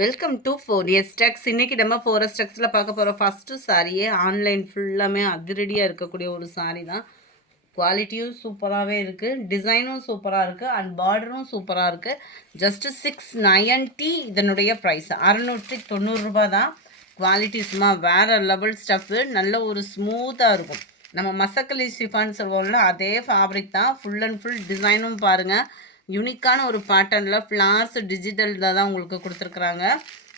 Welcome to 4S Stacks. இன்னைக்கு நம்ம 4S Stacksல பார்க்க போகிற ஃபஸ்ட்டு சாரியே ஆன்லைன் ஃபுல்லாமே அதிரடியாக இருக்கக்கூடிய ஒரு சாரி தான். குவாலிட்டியும் சூப்பராகவே இருக்குது, டிசைனும் சூப்பராக இருக்குது, அண்ட் பார்டரும் சூப்பராக இருக்குது. ஜஸ்ட்டு 690 இதனுடைய ப்ரைஸ் 690 ரூபா தான். குவாலிட்டி சும்மா வேறு லெவல் ஸ்டஃப்பு, நல்ல ஒரு ஸ்மூத்தாக இருக்கும். நம்ம மசக்கலி ஷிஃபான்னு சொல்லுவோம்ல, அதே ஃபேப்ரிக் தான். ஃபுல் அண்ட் ஃபுல் டிசைனும் பாருங்கள், யூனிக்கான ஒரு பேட்டர்னில் ஃப்ளார்ஸ் டிஜிட்டலில் தான் உங்களுக்கு கொடுத்துருக்குறாங்க.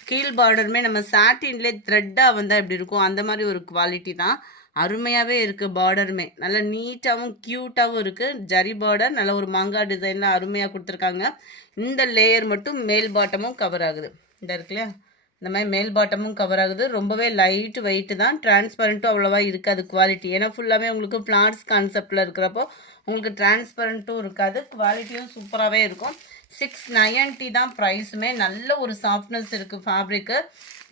கீழ் பார்டருமே நம்ம சாட்டின்லேயே த்ரெட்டாக வந்தால் எப்படி இருக்கும் அந்த மாதிரி ஒரு குவாலிட்டி தான். அருமையாகவே இருக்குது. பார்டருமே நல்லா நீட்டாகவும் க்யூட்டாகவும் இருக்குது. ஜரி பார்டர் நல்ல ஒரு மாங்காய் டிசைனில் அருமையாக கொடுத்துருக்காங்க. இந்த லேயர் மட்டும் மேல் பாட்டமும் கவர் ஆகுது. இந்த இருக்கு இல்லையா, இந்த மாதிரி மேல் பாட்டமும் கவர் ஆகுது. ரொம்பவே லைட் வெயிட்டு தான், டிரான்ஸ்பரண்ட்டும் அவ்வளோவா இருக்காது குவாலிட்டி. ஏன்னா ஃபுல்லாகவே உங்களுக்கு ஃப்ளார்ஸ் கான்செப்டில் இருக்கிறப்போ உங்களுக்கு டிரான்ஸ்பரண்ட்டும் இருக்காது, குவாலிட்டியும் சூப்பராகவே இருக்கும். 690 தான் ப்ரைஸுமே. நல்ல ஒரு சாஃப்ட்னஸ் இருக்குது ஃபேப்ரிக்கு.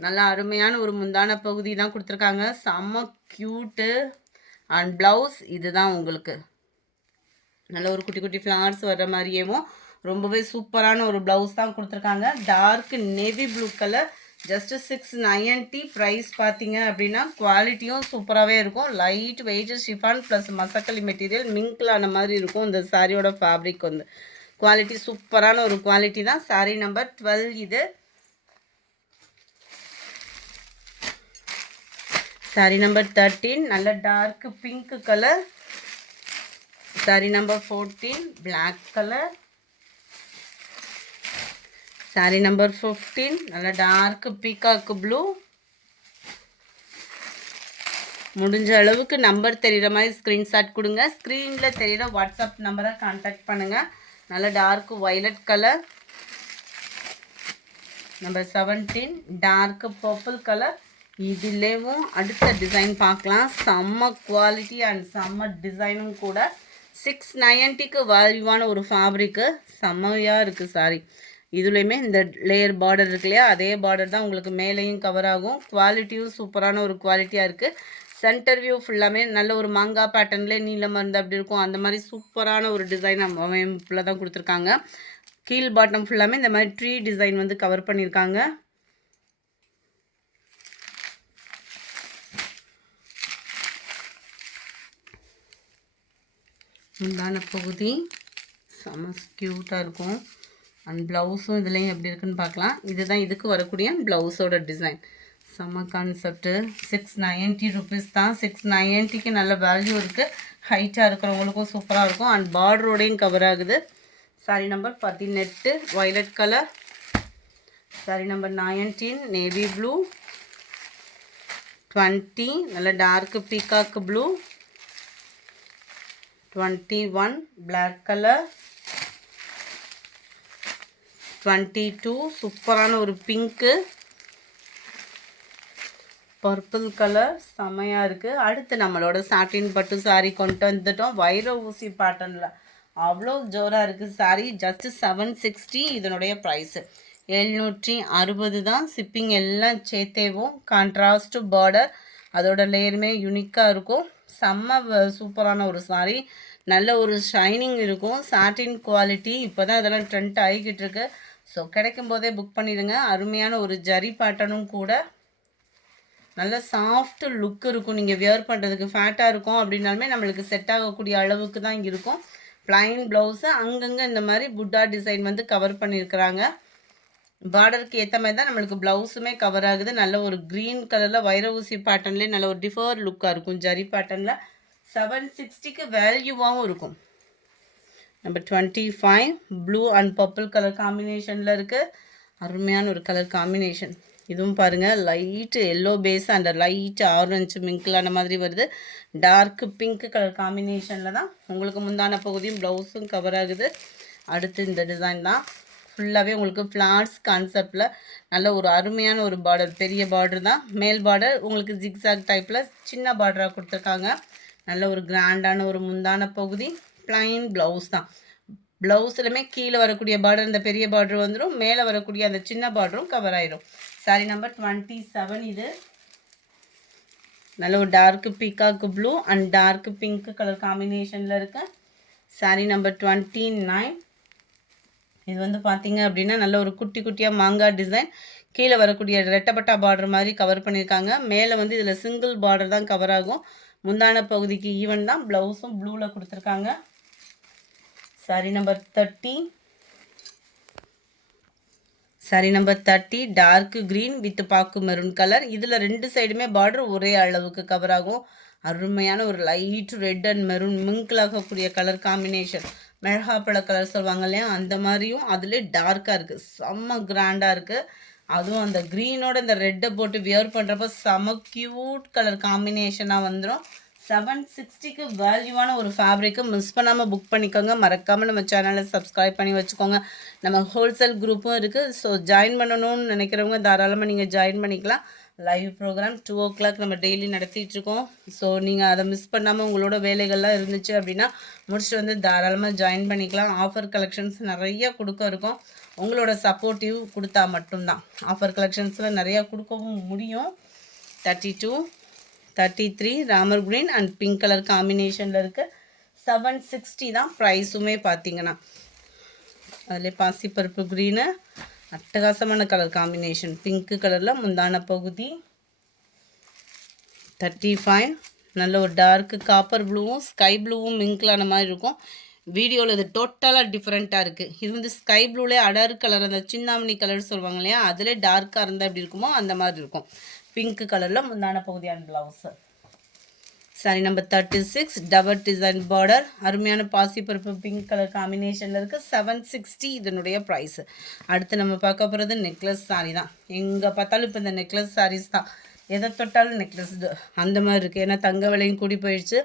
நல்லா அருமையான ஒரு முந்தான பகுதி தான் கொடுத்துருக்காங்க. செம்ம க்யூட்டு. அண்ட் ப்ளவுஸ் இது தான் உங்களுக்கு நல்ல ஒரு குட்டி குட்டி ஃப்ளார்ஸ் வர்ற மாதிரியேவும் ரொம்பவே சூப்பரான ஒரு ப்ளவுஸ் தான் கொடுத்துருக்காங்க. Dark navy blue colour. Just 690 price பார்த்தீங்க அப்படின்னா குவாலிட்டியும் சூப்பராகவே இருக்கும். Light weight chiffon plus Masakali material மிங்கிளான மாதிரி இருக்கும். இந்த சாரியோட ஃபேப்ரிக் வந்து குவாலிட்டி சூப்பரான ஒரு குவாலிட்டி தான். சாரி நம்பர் 12 இது. சாரி நம்பர் 13 நல்ல dark pink colour. Sari number 14 black colour. Sari number 15 நல்ல டார்க் பீகாக் ப்ளூ. முடிஞ்ச அளவுக்கு நம்பர் தெரிகிற மாதிரி ஸ்க்ரீன்ஷாட் கொடுங்க. ஸ்க்ரீனில் தெரிகிற வாட்ஸ்அப் நம்பரை கான்டாக்ட் பண்ணுங்கள். நல்ல dark violet colour. Number 17 dark purple colour. இதுலேயும் அடுத்த டிசைன் பார்க்கலாம். செம்ம குவாலிட்டி அண்ட் செம்ம டிசைனும் கூட. 690க்கு வேல்யூவான ஒரு ஃபேப்ரிக்கு. செம்மையாக இருக்குது சாரி. இதுலேயுமே இந்த லேயர் பார்டர் இருக்கு இல்லையா, அதே பார்டர் தான் உங்களுக்கு மேலேயும் கவர் ஆகும். குவாலிட்டியும் சூப்பரான ஒரு குவாலிட்டியாக இருக்குது. சென்டர் வியூ ஃபுல்லாமே நல்ல ஒரு மாங்காய் பேட்டர்ன்லேயே நீளமாக இருந்து அப்படி இருக்கும். அந்த மாதிரி சூப்பரான ஒரு டிசைன் அமைப்பில் தான் கொடுத்துருக்காங்க. கீழ் பாட்டம் ஃபுல்லாமே இந்த மாதிரி ட்ரீ டிசைன் வந்து கவர் பண்ணியிருக்காங்க. முந்தான பகுதி செம க்யூட்டாக இருக்கும். அண்ட் ப்ளவுஸும் இதுலேயும் எப்படி இருக்குன்னு பார்க்கலாம். இதுதான் இதுக்கு வரக்கூடிய ப்ளவுஸோட டிசைன். செம்ம கான்செப்ட்டு. 690 ருபீஸ் தான். 690க்கு நல்ல வேல்யூ இருக்குது. ஹைட்டாக இருக்கிறவங்களுக்கும் சூப்பராக இருக்கும். அண்ட் பார்டரோடையும் கவர் ஆகுது. Sari number 18 violet colour. Sari number 19 navy blue. 20 நல்ல dark peacock blue. 21 black colour. 22 சூப்பரான ஒரு பிங்க்கு. பர்பிள் கலர் செமையாக இருக்குது. அடுத்து நம்மளோட சாட்டின் பட்டு சாரீ கொண்டு வந்துட்டோம். வைர ஊசி பேட்டர்னில் அவ்வளோ ஜோராக இருக்குது சாரீ. ஜஸ்ட்டு 760 இதனுடைய ப்ரைஸு. 760 தான். ஷிப்பிங் எல்லாம் சேர்த்தேவும். கான்ட்ராஸ்ட்டு பார்டர், அதோட லேயருமே யூனிக்காக இருக்கும். செம்ம சூப்பரான ஒரு சாரீ. நல்ல ஒரு ஷைனிங் இருக்கும். சாட்டின் குவாலிட்டி இப்போ தான் இதெல்லாம் ட்ரெண்ட் ஆகிக்கிட்டு இருக்கு. ஸோ கிடைக்கும் போதே புக் பண்ணிடுங்க. அருமையான ஒரு ஜரி பேட்டர்னும் கூட. நல்ல சாஃப்ட் லுக் இருக்கும். நீங்கள் வியர் பண்ணுறதுக்கு ஃபேட்டாக இருக்கும் அப்படின்னாலுமே நம்மளுக்கு செட் ஆகக்கூடிய அளவுக்கு தான் இருக்கும். ப்ளைன் ப்ளவுஸு அங்கங்கே இந்த மாதிரி புட்டா டிசைன் வந்து கவர் பண்ணியிருக்கிறாங்க. பார்டருக்கு ஏற்ற மாதிரி தான் நம்மளுக்கு ப்ளவுஸுமே கவர் ஆகுது. நல்ல ஒரு க்ரீன் கலரில் வைர ஊசி பேட்டர்ன்லேயே நல்ல ஒரு டிஃபர் லுக்காக இருக்கும் ஜரி பேட்டர்னில். 760க்கு வேல்யூவாகவும் இருக்கும். Number 25 blue and purple colour காம்பினேஷனில் இருக்குது. அருமையான ஒரு கலர் காம்பினேஷன். இதுவும் பாருங்கள், light yellow base and light orange மிங்கிளான மாதிரி வருது. டார்க் பிங்க் கலர் காம்பினேஷனில் தான் உங்களுக்கு முந்தான பகுதியும் ப்ளவுஸும் கவர் ஆகுது. அடுத்து இந்த டிசைன் தான். ஃபுல்லாகவே உங்களுக்கு ஃப்ளார்ஸ் கான்செப்டில் நல்ல ஒரு அருமையான ஒரு பார்டர், பெரிய பார்டர் தான். மேல் பார்டர் உங்களுக்கு ஜிக்ஸாக் டைப்பில் சின்ன பார்டராக கொடுத்துருக்காங்க. நல்ல ஒரு கிராண்டான ஒரு முந்தான பகுதி. ப்ளைன் ப்ளவுஸ் தான். ப்ளவுஸ்லுமே கீழே வரக்கூடிய பார்டர் இந்த பெரிய பார்டர் வந்துடும், மேலே வரக்கூடிய அந்த சின்ன பார்டரும் கவர் ஆயிடும். சாரி நம்பர் 27 இது. நல்ல ஒரு dark peacock blue and dark pink colour காம்பினேஷனில் இருக்கு. சாரி நம்பர் 29 இது வந்து பார்த்தீங்க அப்படின்னா நல்ல ஒரு குட்டி குட்டியாக மாங்காய் டிசைன், கீழே வரக்கூடிய ரெட்டப்பட்டா பார்டர் மாதிரி கவர் பண்ணியிருக்காங்க. மேலே வந்து இதில் சிங்கிள் பார்டர் தான் கவர் ஆகும். முந்தான பகுதிக்கு ஈவன் தான். ப்ளவுஸும் ப்ளூவில் கொடுத்துருக்காங்க. Sari number 30. Sari number 30 dark green with பாக்கு மெரூன் கலர். இதில் 2 சைடுமே பார்டர் ஒரே அளவுக்கு கவர் ஆகும். அருமையான ஒரு light red and maroon mingle ஆகக்கூடிய கலர் காம்பினேஷன். மிளகாப்பழ கலர் சொல்லுவாங்க இல்லையா, அந்த மாதிரியும் அதிலே டார்க்காக இருக்குது. செம்ம கிராண்டாக இருக்குது. அதுவும் அந்த க்ரீனோட இந்த ரெட்டை போட்டு வியர் பண்ணுறப்ப செம்ம க்யூட் கலர் காம்பினேஷனாக வந்துடும். 760க்கு வேல்யூவான ஒரு ஃபேப்ரிக்கு. மிஸ் பண்ணாமல் புக் பண்ணிக்கோங்க. மறக்காமல் நம்ம சேனலை சப்ஸ்கிரைப் பண்ணி வச்சுக்கோங்க. நம்ம ஹோல்சேல் குரூப்பும் இருக்குது. ஸோ ஜாயின் பண்ணணும்னு நினைக்கிறவங்க தாராளமாக நீங்கள் ஜாயின் பண்ணிக்கலாம். லைவ் ப்ரோக்ராம் 2 o'clock நம்ம டெய்லி நடத்திட்டுருக்கோம். ஸோ நீங்கள் அதை மிஸ் பண்ணாமல் உங்களோட வேலைகள்லாம் இருந்துச்சு அப்படின்னா முடிச்சுட்டு வந்து தாராளமாக ஜாயின் பண்ணிக்கலாம். ஆஃபர் கலெக்ஷன்ஸ் நிறைய கொடுக்க இருக்கும். உங்களோட சப்போர்ட்டிவ் கொடுத்தா மட்டும்தான் ஆஃபர் கலெக்ஷன்ஸில் நிறையா கொடுக்கவும் முடியும். 32, 33 Ramar green and pink colour காம்பினேஷனில் இருக்குது. 760 தான் ப்ரைஸுமே பார்த்தீங்கன்னா. அதில் பாசிப்பருப்பு க்ரீனு, அட்டகாசமான கலர் காம்பினேஷன். பிங்க்கு கலரில் முந்தான பகுதி. 35 நல்ல ஒரு டார்க்கு காப்பர் ப்ளூவும் ஸ்கை ப்ளூவும் மிங்கிளான மாதிரி இருக்கும். வீடியோவில் இது டோட்டலாக டிஃப்ரெண்ட்டாக இருக்குது. இது வந்து ஸ்கை ப்ளூலே அடர் கலர், அந்த சின்னாமணி கலர் சொல்லுவாங்க இல்லையா, அதிலே டார்க்காக இருந்தால் எப்படி இருக்குமோ அந்த மாதிரி இருக்கும். பிங்க் கலரில் முந்தான பகுதியான blouse. Sorry number 36 double design border. அருமையான பாசிப்பருப்பு பிங்க் கலர் காம்பினேஷனில் இருக்குது. 760 இதனுடைய ப்ரைஸு. அடுத்து நம்ம பார்க்க போகிறது நெக்லஸ் சாரீ தான். எங்கே பார்த்தாலும் இப்போ இந்த நெக்லஸ் சாரீஸ் தான். எதை தொட்டாலும் நெக்லஸ் அந்த மாதிரி இருக்குது. ஏன்னா தங்க விலையும் கூடி போயிடுச்சு.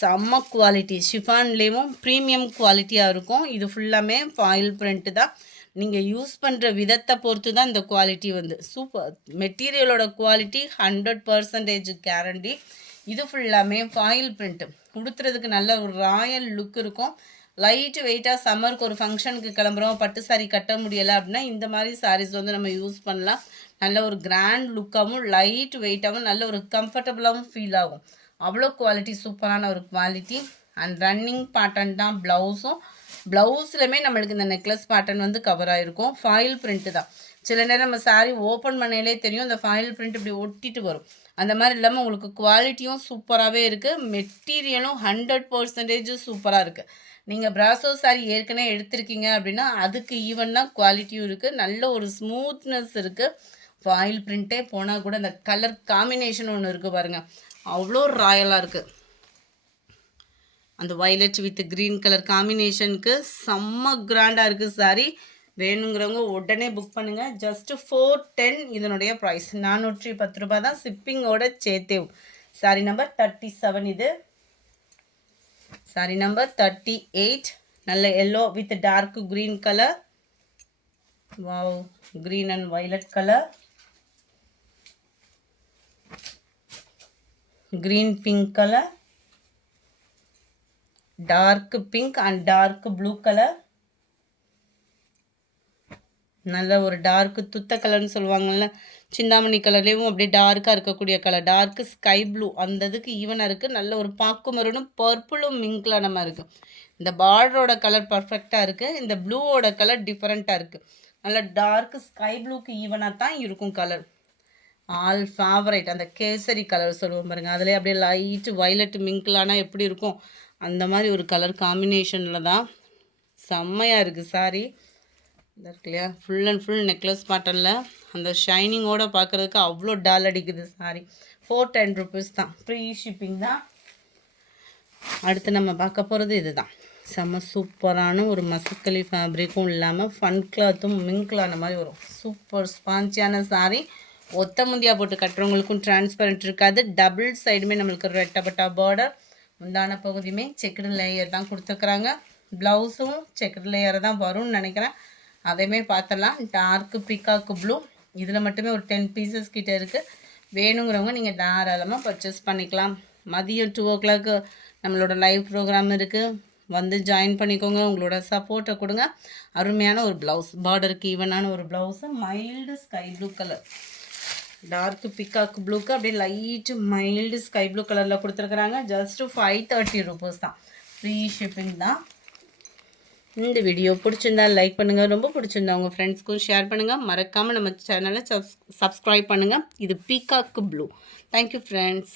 செம்ம குவாலிட்டி, ஷிஃபான்லேயும் ப்ரீமியம் குவாலிட்டியாக இருக்கும். இது ஃபுல்லாமே ஃபாயில் பிரிண்ட்டு தான். நீங்கள் யூஸ் பண்ணுற விதத்தை பொறுத்து தான் இந்த குவாலிட்டி வந்து சூப்பர். மெட்டீரியலோட quality 100% guarantee. இது ஃபுல்லாமே ஃபாயில் பிரிண்ட்டு. உடுத்துறதுக்கு நல்ல ஒரு ராயல் லுக் இருக்கும். லைட் வெயிட்டாக சம்மருக்கு ஒரு ஃபங்க்ஷனுக்கு கிளம்புறோம், பட்டு சாரீ கட்ட முடியலை அப்படின்னா இந்த மாதிரி சாரீஸ் வந்து நம்ம யூஸ் பண்ணலாம். நல்ல ஒரு கிராண்ட் லுக்காகவும் லைட் வெயிட்டாகவும் நல்ல ஒரு கம்ஃபர்டபுளாகவும் ஃபீல் ஆகும். அவ்வளோ குவாலிட்டி, சூப்பரான ஒரு குவாலிட்டி. அண்ட் ரன்னிங் பேட்டர்ன் தான் ப்ளவுஸும். ப்ளவுஸ்லையுமே நம்மளுக்கு இந்த நெக்லஸ் பேட்டர்ன் வந்து கவர் ஆகிருக்கும். ஃபாயில் பிரிண்ட்டு தான். சில நேரம் நம்ம சாரீ ஓப்பன் பண்ணாலே தெரியும் இந்த ஃபாயில் பிரிண்ட் இப்படி ஒட்டிட்டு வரும். அந்த மாதிரி இல்லாமல் உங்களுக்கு குவாலிட்டியும் சூப்பராகவே இருக்குது. மெட்டீரியலும் 100% சூப்பராக இருக்குது. நீங்கள் பிராசோ சாரீ ஏற்கனவே எடுத்திருக்கீங்க அப்படின்னா அதுக்கு ஈவன் தான் குவாலிட்டியும் இருக்குது. நல்ல ஒரு ஸ்மூத்னஸ் இருக்குது. ஃபாயில் பிரிண்ட்டே போனால் கூட அந்த கலர் காம்பினேஷன் ஒன்று இருக்குது பாருங்கள், அவ்வளோ ராயலாக இருக்குது. அந்த வயலட் வித் க்ரீன் கலர் காம்பினேஷனுக்கு செம்ம கிராண்டாக இருக்குது சாரீ. வேணுங்கிறவங்க உடனே புக் பண்ணுங்கள். ஜஸ்ட்டு 410 இதனுடைய ப்ரைஸ். 410 ரூபாய் தான் ஷிப்பிங்கோட சேர்த்தேவும். சாரி நம்பர் 37 இது. சாரி நம்பர் 38 நல்ல yellow with dark green colour. Wow, green and violet colour. Green pink colour, dark pink and dark blue colour. நல்ல ஒரு டார்க்கு துத்த கலர்னு சொல்லுவாங்கள்ல, சிந்தாமணி கலர்லேயும் அப்படியே டார்க்காக இருக்கக்கூடிய கலர். டார்க்கு ஸ்கை ப்ளூ அந்த இதுக்கு ஈவனாக இருக்குது. நல்ல ஒரு பாக்கு மெரூனும் பர்பிளும் மிங்கிளான மாதிரி இருக்குது. இந்த பார்டரோட கலர் பர்ஃபெக்டாக இருக்குது. இந்த ப்ளூவோட கலர் டிஃப்ரெண்ட்டாக இருக்குது. நல்ல டார்க்கு ஸ்கை ப்ளூக்கு ஈவனாக தான் இருக்கும் கலர். ஆல் ஃபேவரைட் அந்த கேசரி கலர் சொல்லுவோம் பாருங்கள், அதிலே அப்படியே லைட்டு வயலட் மிங்கிளானா எப்படி இருக்கும் அந்த மாதிரி ஒரு கலர் காம்பினேஷனில் தான் செம்மையாக இருக்குது சாரீ. இருக்கு இல்லையா, ஃபுல் அண்ட் ஃபுல் நெக்லஸ் பேட்டர்னில் அந்த ஷைனிங்கோடு பார்க்குறதுக்கு அவ்வளோ டால் அடிக்குது சாரி. 410 ருபீஸ் தான். ஃப்ரீ ஷிப்பிங் தான். அடுத்து நம்ம பார்க்க போகிறது இது தான். செம்ம சூப்பரான ஒரு மசக்கலி ஃபேப்ரிக்கும் இல்லாமல் ஃபன் கிளாத்தும் மிங்கிளான மாதிரி வரும். சூப்பர் ஸ்பான்ச்சியான சாரீ. ஒத்த முந்தியா போட்டு கட்டுறவங்களுக்கும் டிரான்ஸ்பரண்ட் இருக்காது. டபுள் சைடுமே நம்மளுக்கு ரெட்டப்பட்டா பார்டர். முந்தான பகுதியுமே செக்குடு லேயர் தான் கொடுத்துருக்குறாங்க. ப்ளவுஸும் செக்குடு லேயர் தான் வரும்னு நினைக்கிறேன். அதையுமே பார்த்துடலாம். Dark peacock blue. இதில் மட்டுமே ஒரு 10 பீசஸ் கிட்டே இருக்குது. வேணுங்கிறவங்க நீங்கள் தாராளமாக பர்ச்சேஸ் பண்ணிக்கலாம். மதியம் 2 o'clock நம்மளோட லைவ் ப்ரோக்ராம் இருக்குது. வந்து ஜாயின் பண்ணிக்கோங்க. உங்களோட சப்போர்ட்டை கொடுங்க. அருமையான ஒரு ப்ளவுஸ், பார்டருக்கு ஈவனான ஒரு blouse. Mild sky blue colour. Dark peacock ப்ளூக்கு அப்படியே லைட்டு மைல்டு ஸ்கை ப்ளூ கலரில் கொடுத்துருக்குறாங்க. ஜஸ்ட்டு 530 ருபீஸ் தான். ஃப்ரீ ஷிப்பிங் தான். இந்த வீடியோ பிடிச்சிருந்தா லைக் பண்ணுங்கள், ரொம்ப பிடிச்சிருந்தா உங்கள் ஃப்ரெண்ட்ஸ்க்கும் ஷேர் பண்ணுங்கள். மறக்காமல் நம்ம சேனலை சப்ஸ்கிரைப் பண்ணுங்கள். இது பீகாக் ப்ளூ. Thank you friends.